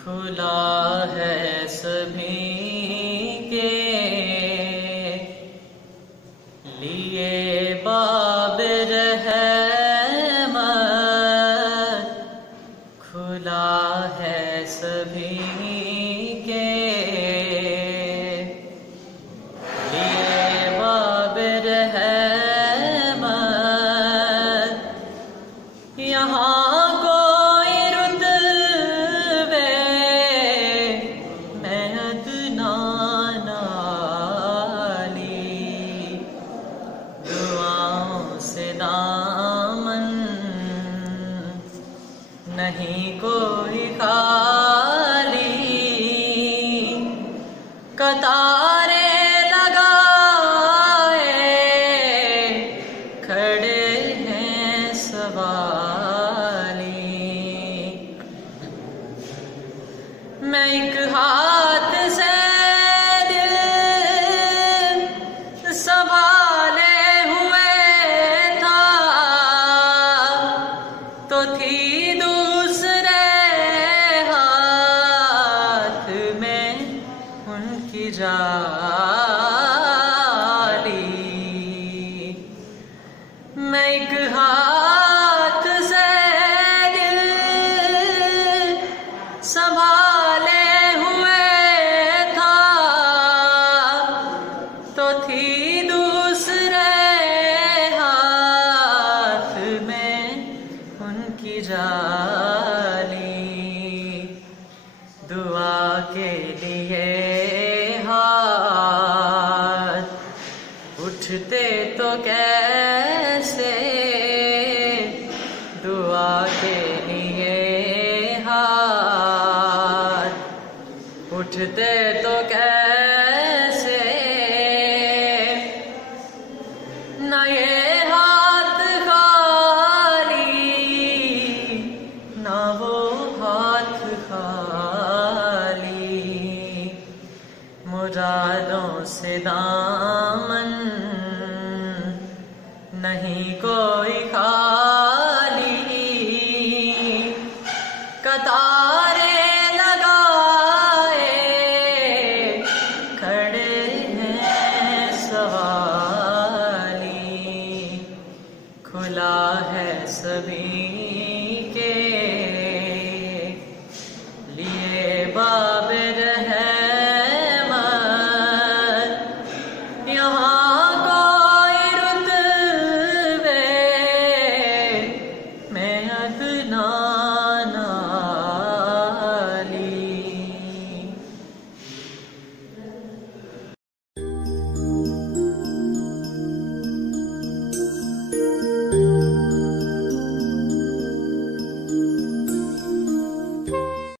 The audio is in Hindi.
खुला है सभी के लिए बाब रहमत, खुला है सभी के लिए बाब रहमत। यहाँ नहीं कोई खाली, कतारे लगाए खड़े हैं सवाली। मैं एक हाथ से दिल संभाले हुए था, तो थी उनकी जाली। मैं एक हाथ से दिल संभाले हुए था, तो थी दूसरे हाथ में उनकी जाली। दुआ के लिए उठते तो कैसे, दुआ के लिए हाथ उठते तो कैसे। ना ये हाथ खाली, ना वो हाथ खाली, मुरादों से दामन नहीं कोई खाली। कतारे लगाए खड़े हैं सवाली। खुला है सभी के लिए